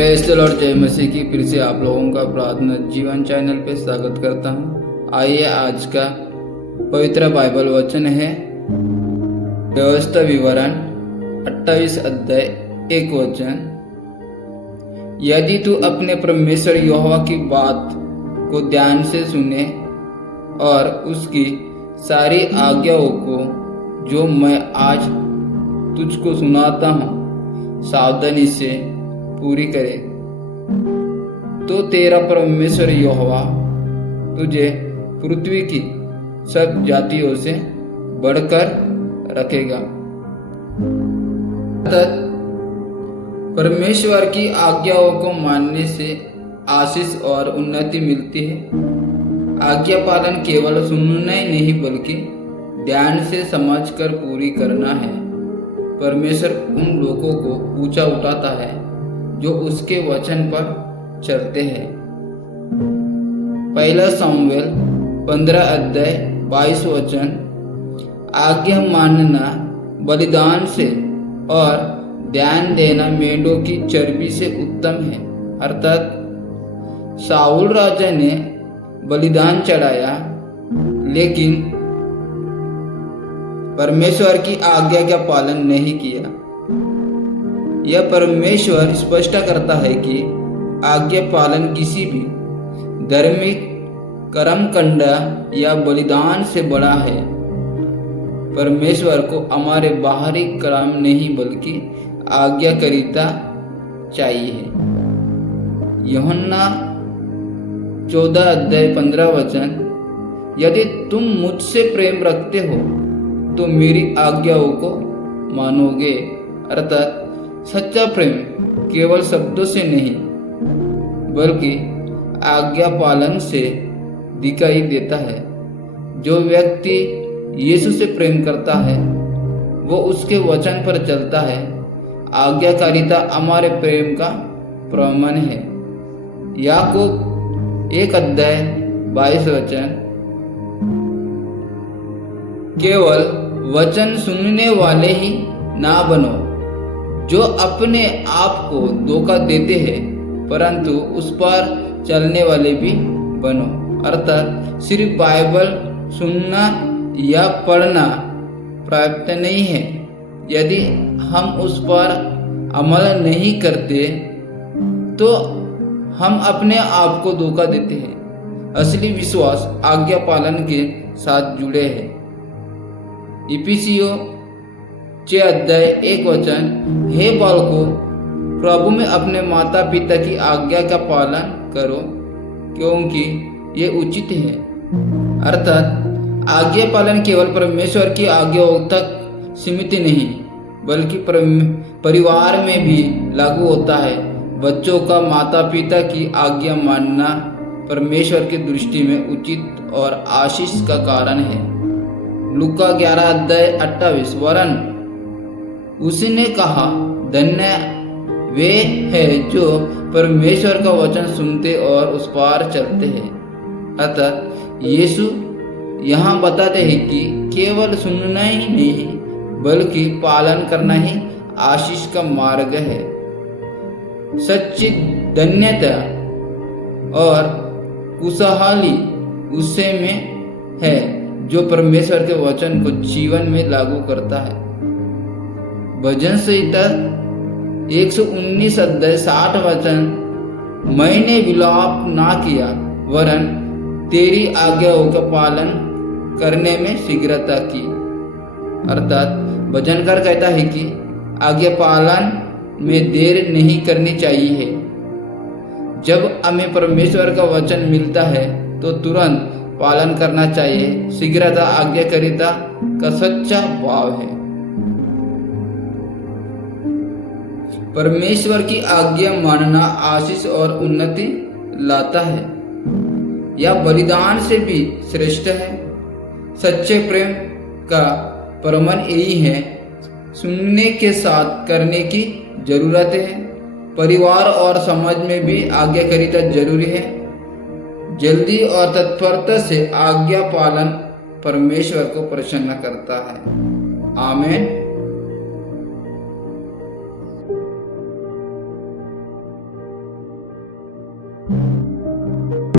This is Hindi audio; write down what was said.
प्रेज़ द लॉर्ड, जय मसीह की। फिर से आप लोगों का प्रार्थना जीवन चैनल पे स्वागत करता हूँ। आइए, आज का पवित्र बाइबल वचन है व्यवस्था विवरण 28 अध्याय 1 वचन। यदि तू अपने परमेश्वर यहोवा की बात को ध्यान से सुने और उसकी सारी आज्ञाओं को जो मैं आज तुझको सुनाता हूँ सावधानी से पूरी करे, तो तेरा परमेश्वर यहोवा तुझे पृथ्वी की सब जातियों से बढ़कर रखेगा। परमेश्वर की आज्ञाओं को मानने से आशीष और उन्नति मिलती है। आज्ञा पालन केवल सुनना ही नहीं बल्कि ध्यान से समझकर पूरी करना है। परमेश्वर उन लोगों को ऊंचा उठाता है जो उसके वचन पर चलते हैं। पहला शमूएल 15 अध्याय 22 वचन। आज्ञा मानना बलिदान से और ध्यान देना मेंढों की चर्बी से उत्तम है। अर्थात शाऊल राजा ने बलिदान चढ़ाया लेकिन परमेश्वर की आज्ञा का पालन नहीं किया। यह परमेश्वर स्पष्ट करता है कि आज्ञा पालन किसी भी धार्मिक कर्मकांड या बलिदान से बड़ा है। परमेश्वर को हमारे बाहरी कर्म नहीं बल्कि आज्ञाकारिता चाहिए। यूहन्ना 14 अध्याय 15 वचन। यदि तुम मुझसे प्रेम रखते हो तो मेरी आज्ञाओं को मानोगे। अर्थात सच्चा प्रेम केवल शब्दों से नहीं बल्कि आज्ञा पालन से दिखाई देता है। जो व्यक्ति यीशु से प्रेम करता है वो उसके वचन पर चलता है। आज्ञाकारिता हमारे प्रेम का प्रमाण है। याकूब 1 अध्याय 22 वचन। केवल वचन सुनने वाले ही ना बनो जो अपने आप को धोखा देते हैं, परंतु उस पर चलने वाले भी बनो। अर्थात सिर्फ बाइबल सुनना या पढ़ना पर्याप्त नहीं है। यदि हम उस पर अमल नहीं करते तो हम अपने आप को धोखा देते हैं। असली विश्वास आज्ञा पालन के साथ जुड़े है। इफिसियों 6 अध्याय 1 वचन। हे बालकों, प्रभु में अपने माता पिता की आज्ञा का पालन करो क्योंकि ये उचित है। अर्थात आज्ञा पालन केवल परमेश्वर की आज्ञाओं तक सीमित नहीं बल्कि परिवार में भी लागू होता है। बच्चों का माता पिता की आज्ञा मानना परमेश्वर की दृष्टि में उचित और आशीष का कारण है। लूका 11 अध्याय 28। वरन उसने कहा, धन्य वे हैं जो परमेश्वर का वचन सुनते और उस पर चलते हैं। अतः यीशु यहाँ बताते हैं कि केवल सुनना ही नहीं बल्कि पालन करना ही आशीष का मार्ग है। सच्ची धन्यता और खुशहाली उसे में है जो परमेश्वर के वचन को जीवन में लागू करता है। भजन संहिता 119 अध्याय 60 वचन। मैंने विलाप ना किया वरन तेरी आज्ञाओं का पालन करने में शीघ्रता की। अर्थात भजनकार कहता है कि आज्ञा पालन में देर नहीं करनी चाहिए। जब हमें परमेश्वर का वचन मिलता है तो तुरंत पालन करना चाहिए। शीघ्रता आज्ञाकारिता का सच्चा भाव है। परमेश्वर की आज्ञा मानना आशीष और उन्नति लाता है। यह बलिदान से भी श्रेष्ठ है। सच्चे प्रेम का प्रमाण यही है। सुनने के साथ करने की जरूरत है। परिवार और समाज में भी आज्ञाकारिता जरूरी है। जल्दी और तत्परता से आज्ञा पालन परमेश्वर को प्रसन्न करता है। आमीन।